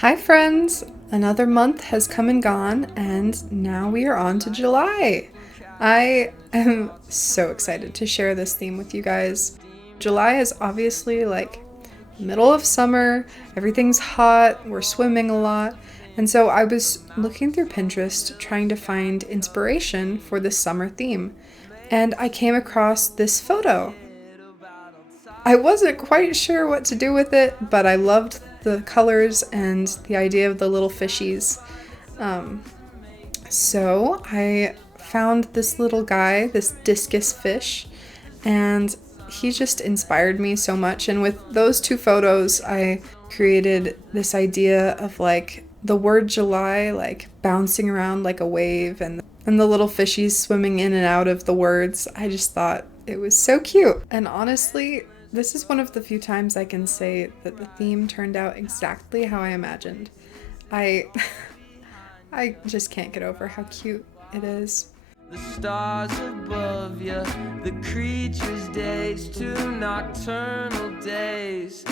Hi friends! Another month has come and gone, and now we are on to July. I am so excited to share this theme with you guys. July is obviously like middle of summer, everything's hot, we're swimming a lot, and so I was looking through Pinterest trying to find inspiration for this summer theme, and I came across this photo. I wasn't quite sure what to do with it, but I loved the colors and the idea of the little fishies. So I found this little guy, this discus fish, and he just inspired me so much. And with those two photos, I created this idea of like the word July, like bouncing around like a wave, and the little fishies swimming in and out of the words. I just thought it was so cute. And honestly, this is one of the few times I can say that the theme turned out exactly how I imagined. I I just can't get over how cute it is. The stars above you, the creatures' days, two nocturnal days,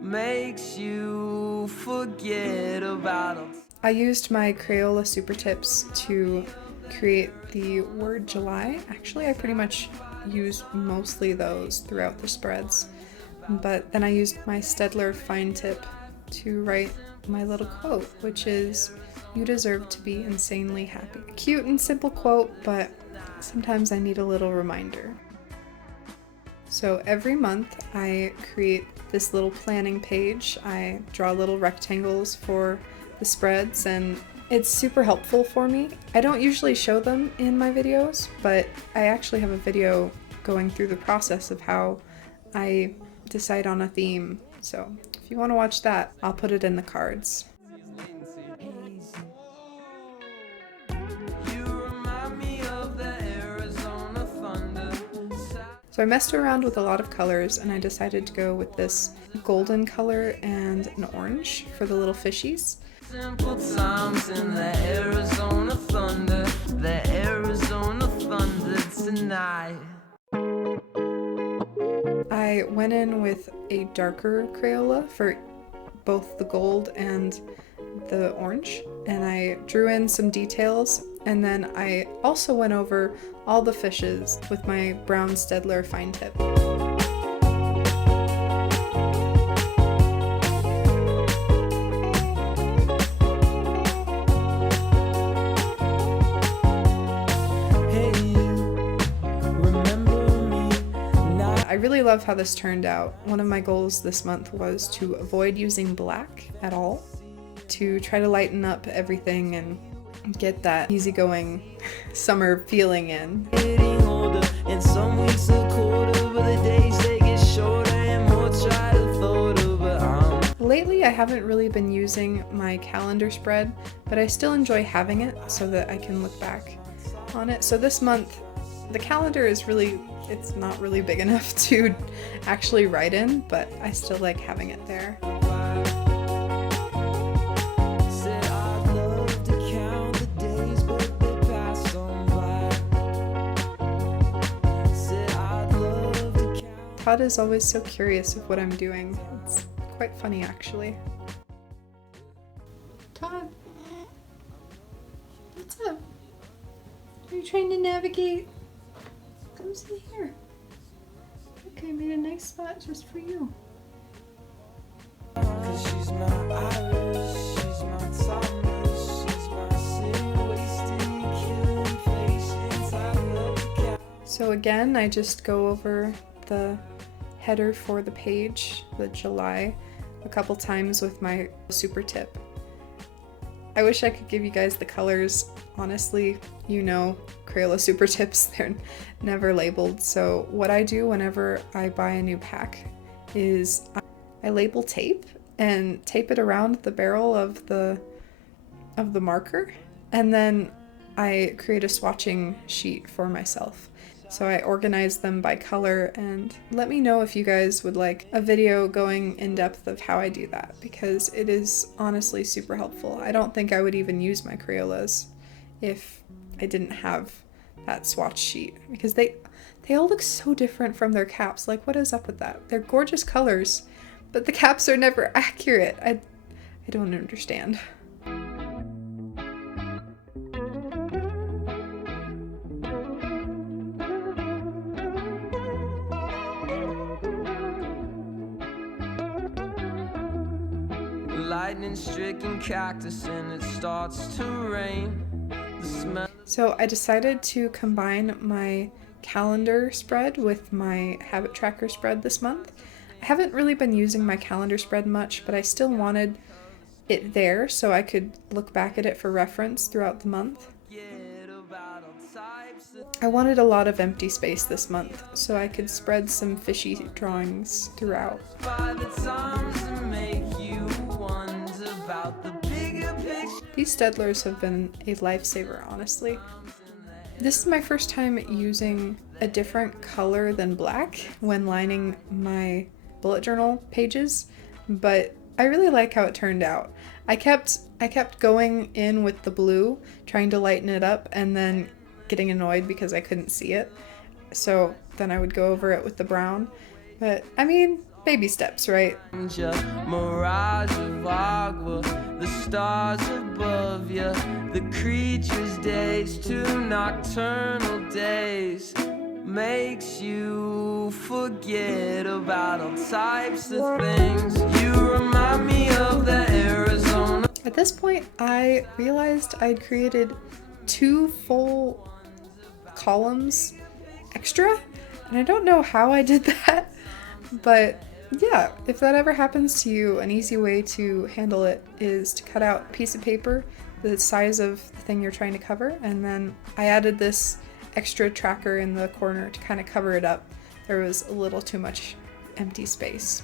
makes you forget about them. I used my Crayola Super Tips to create the word July. Actually, I pretty much use mostly those throughout the spreads. But then I used my Staedtler fine tip to write my little quote, which is, "You deserve to be insanely happy." A cute and simple quote, but sometimes I need a little reminder. So every month I create this little planning page. I draw little rectangles for the spreads, and it's super helpful for me. I don't usually show them in my videos, but I actually have a video going through the process of how I decide on a theme. So if you want to watch that, I'll put it in the cards. So I messed around with a lot of colors, and I decided to go with this golden color and an orange for the little fishies. Simple times in the Arizona thunder, the Arizona thunder tonight. I went in with a darker Crayola for both the gold and the orange, and I drew in some details, and then I also went over all the fishes with my brown Staedtler fine tip. I really love how this turned out. One of my goals this month was to avoid using black at all, to try to lighten up everything and get that easygoing summer feeling in. Lately I haven't really been using my calendar spread, but I still enjoy having it so that I can look back on it. So this month the calendar is really, it's not really big enough to actually write in, but I still like having it there. Todd is always so curious of what I'm doing. It's quite funny, actually. Todd, what's up? Are you trying to navigate? Come sit here. Okay, I made a nice spot just for you. She's my Irish, she's my Thomas, she's my city wasting, killing patience. So again, I just go over the header for the page, the July, a couple times with my super tip. I wish I could give you guys the colors. Honestly, you know, Crayola super tips, they're never labeled. So what I do whenever I buy a new pack is I label tape and tape it around the barrel of the marker, and then I create a swatching sheet for myself. So I organize them by color, and let me know if you guys would like a video going in depth of how I do that, because it is honestly super helpful. I don't think I would even use my Crayolas if I didn't have that swatch sheet, because they all look so different from their caps. Like, what is up with that? They're gorgeous colors, but the caps are never accurate. I I don't understand. Lightning-stricken cactus and it starts to rain. The smell. So I decided to combine my calendar spread with my habit tracker spread this month. I haven't really been using my calendar spread much, but I still wanted it there so I could look back at it for reference throughout the month. I wanted a lot of empty space this month so I could spread some fishy drawings throughout. These Steadlers have been a lifesaver, honestly. This is my first time using a different color than black when lining my bullet journal pages, but I really like how it turned out. I kept going in with the blue, trying to lighten it up, and then getting annoyed because I couldn't see it. So then I would go over it with the brown. But I mean, baby steps, right? Mirage of agua, the stars above you, the creatures' days, two nocturnal days, makes you forget about all types of things. You remind me of the Arizona. At this point, I realized I'd created 2 full columns extra, and I don't know how I did that, but yeah, if that ever happens to you, an easy way to handle it is to cut out a piece of paper the size of the thing you're trying to cover, and then I added this extra tracker in the corner to kind of cover it up. There was a little too much empty space.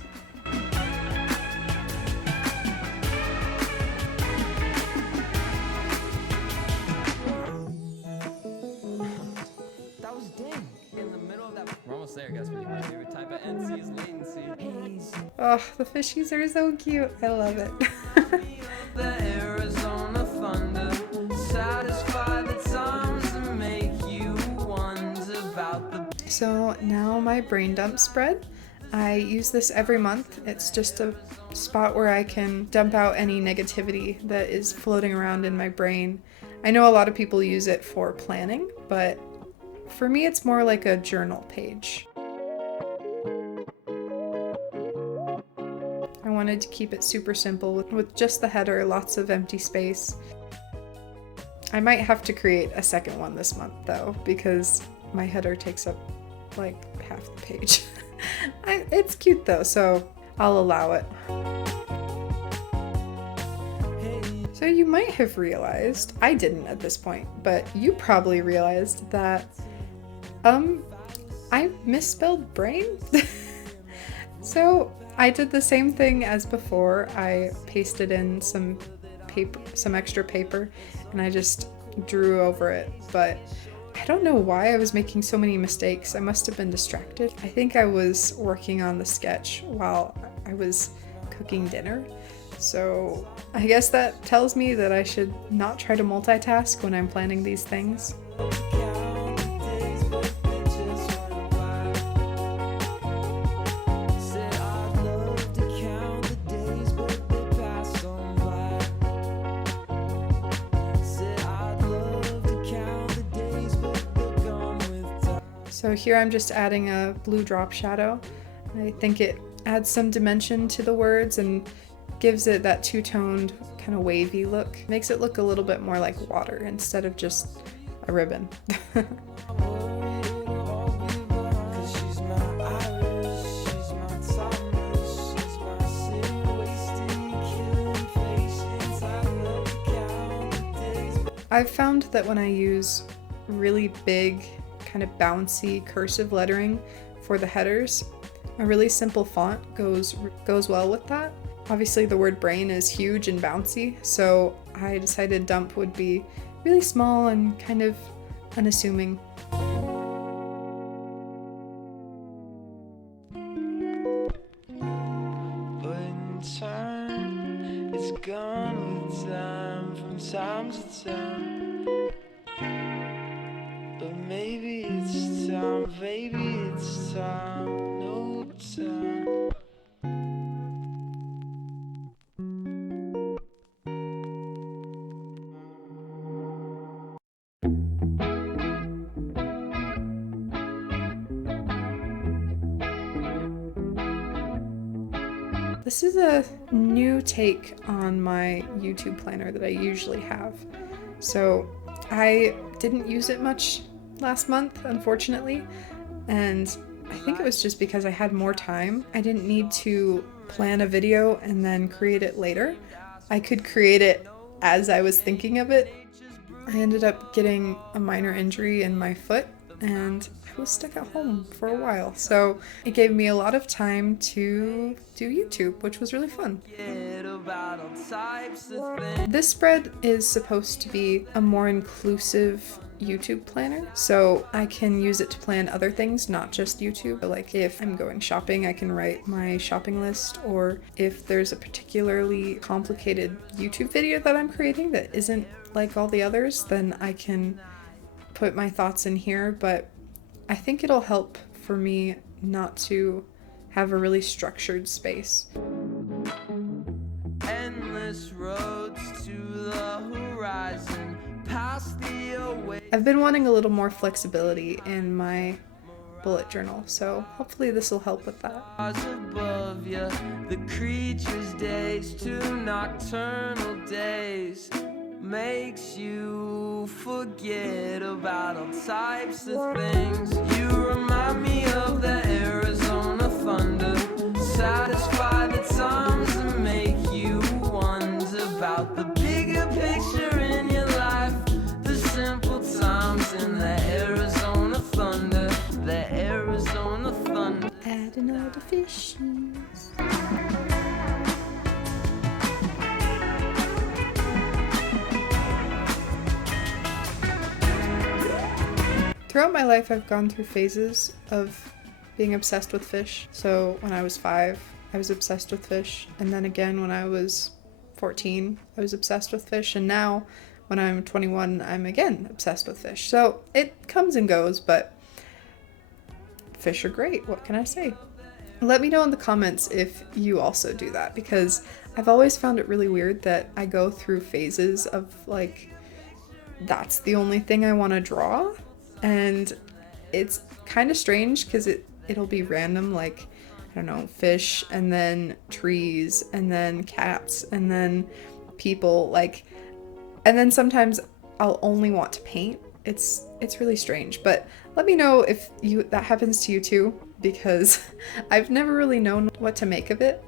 There, guys. My favorite type of NC is latency. Oh, the fishies are so cute. I love it. The Arizona thunder, satisfy the times and make you wonder about the. So now my brain dump spread. I use this every month. It's just a spot where I can dump out any negativity that is floating around in my brain. I know a lot of people use it for planning, but for me, it's more like a journal page. I wanted to keep it super simple with just the header, lots of empty space. I might have to create a second one this month though, because my header takes up like half the page. It's cute though, so I'll allow it. So you might have realized, I didn't at this point, but you probably realized that I misspelled brain. So I did the same thing as before. I pasted in some paper, some extra paper, and I just drew over it. But I don't know why I was making so many mistakes. I must have been distracted. I think I was working on the sketch while I was cooking dinner. So I guess that tells me that I should not try to multitask when I'm planning these things. So here I'm just adding a blue drop shadow. I think it adds some dimension to the words and gives it that two-toned kind of wavy look. Makes it look a little bit more like water instead of just a ribbon. I've found that when I use really big, kind of bouncy cursive lettering for the headers, a really simple font goes well with that. Obviously the word brain is huge and bouncy, so I decided dump would be really small and kind of unassuming. But in time, it's gone with time from time to time. But maybe it's time, baby, it's time, no time. This is a new take on my YouTube planner that I usually have. So I didn't use it much last month, unfortunately, and I think it was just because I had more time. I didn't need to plan a video and then create it later. I could create it as I was thinking of it. I ended up getting a minor injury in my foot and I was stuck at home for a while, so it gave me a lot of time to do YouTube, which was really fun. This spread is supposed to be a more inclusive YouTube planner, so I can use it to plan other things, not just YouTube. Like if I'm going shopping, I can write my shopping list, or if there's a particularly complicated YouTube video that I'm creating that isn't like all the others, then I can put my thoughts in here. But I think it'll help for me not to have a really structured space. Endless roads to the horizon, past the away. I've been wanting a little more flexibility in my bullet journal, so hopefully this will help with that. Above you, the creature's days to nocturnal days makes you forget about all types of things. You remind me of the Arizona thunder, satisfy the times and make you wonder about the bigger picture in your life, the simple times in the Arizona thunder, the Arizona thunder. Adding all the fishies. Throughout my life, I've gone through phases of being obsessed with fish. So when I was 5, I was obsessed with fish. And then again, when I was 14, I was obsessed with fish. And now, when I'm 21, I'm again obsessed with fish. So it comes and goes, but fish are great. What can I say? Let me know in the comments if you also do that, because I've always found it really weird that I go through phases of like, that's the only thing I want to draw. And it's kind of strange because it'll be random, like, I don't know, fish, and then trees, and then cats, and then people, like, and then sometimes I'll only want to paint. It's really strange, but let me know if that happens to you too, because I've never really known what to make of it.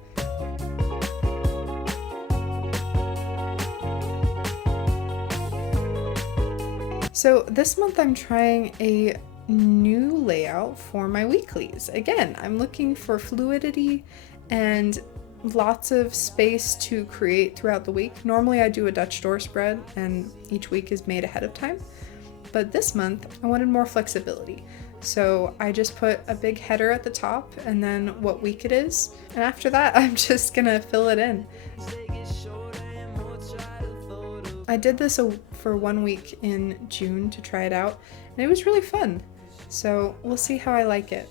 So this month I'm trying a new layout for my weeklies. Again, I'm looking for fluidity and lots of space to create throughout the week. Normally I do a Dutch door spread and each week is made ahead of time. But this month I wanted more flexibility. So I just put a big header at the top and then what week it is. And after that, I'm just gonna fill it in. I did this for 1 week in June to try it out, and it was really fun. So we'll see how I like it.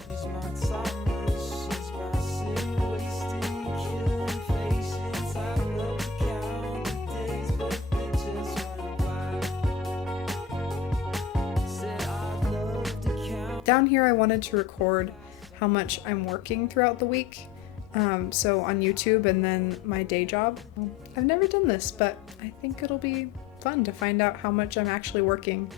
Down here I wanted to record how much I'm working throughout the week. So on YouTube and then my day job. I've never done this, but I think it'll be fun to find out how much I'm actually working.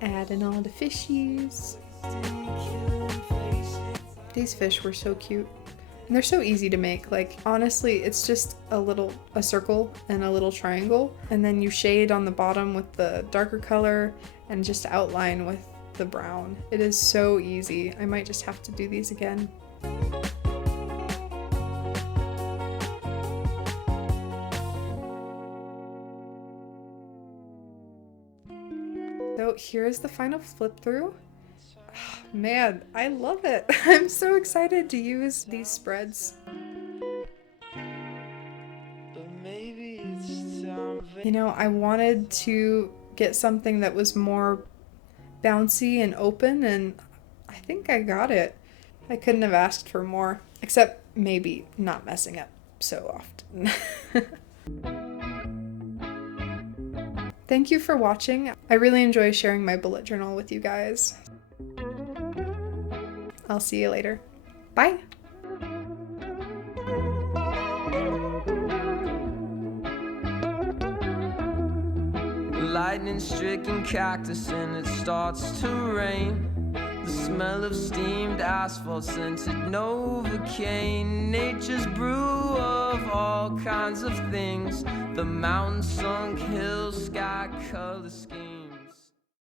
Adding all the fishies. These fish were so cute. And they're so easy to make. Like, honestly, it's just a circle and a little triangle. And then you shade on the bottom with the darker color and just outline with the brown. It is so easy. I might just have to do these again. So here's the final flip through. Man, I love it. I'm so excited to use these spreads. You know, I wanted to get something that was more bouncy and open, and I think I got it. I couldn't have asked for more, except maybe not messing up so often. Thank you for watching. I really enjoy sharing my bullet journal with you guys. I'll see you later. Bye! Lightning-stricken cactus and it starts to rain. The smell of steamed asphalt, scented Novocaine. Nature's brew of all kinds of things. The mountain sunk hills, sky color schemes.